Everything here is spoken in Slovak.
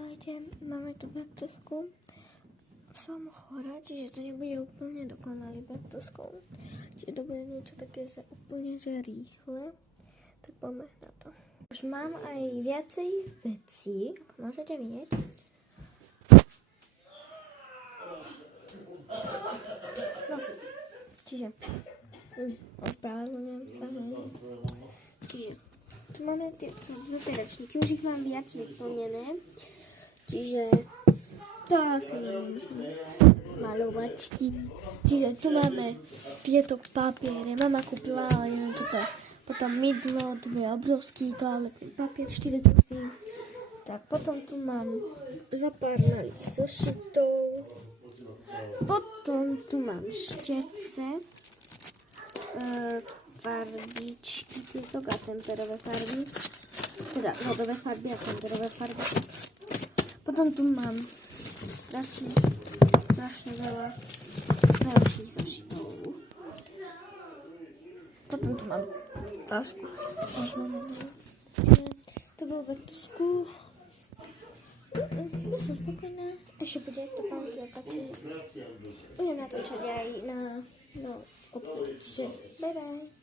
Ahojte, máme tu back to school. Som chorá, čiže to nebude úplne dokonalý back to school. Čiže to bude niečo také úplne že rýchle. Tak poďme na to. Už mám aj viacej vecí, ako môžete vidieť. No, čiže ospravedlňujem sa. Čiže tu máme tie vyperačníky, už ich mám viac vyplnené. Čiže to asi nemusím. Malovačky. Čiže tu máme tieto papiere. Mama kúpila, ale neviem čo to je. Potom mydlo, dve obrovský toaletný papier, 4 kusy. Tak potom tu mám za pár malých zošitov. Potom tu mám štece, farbičky, tieto a temperové farby. Teda vodové farby a temperové farby. Potom tu mám strašne veľa ďalších zošitov. Potom tu mám tašku. To bolo back to school. Ja som spokojná. Ešte bude to pánky a takže budem natáčať aj na obchode. Čiže bye bye.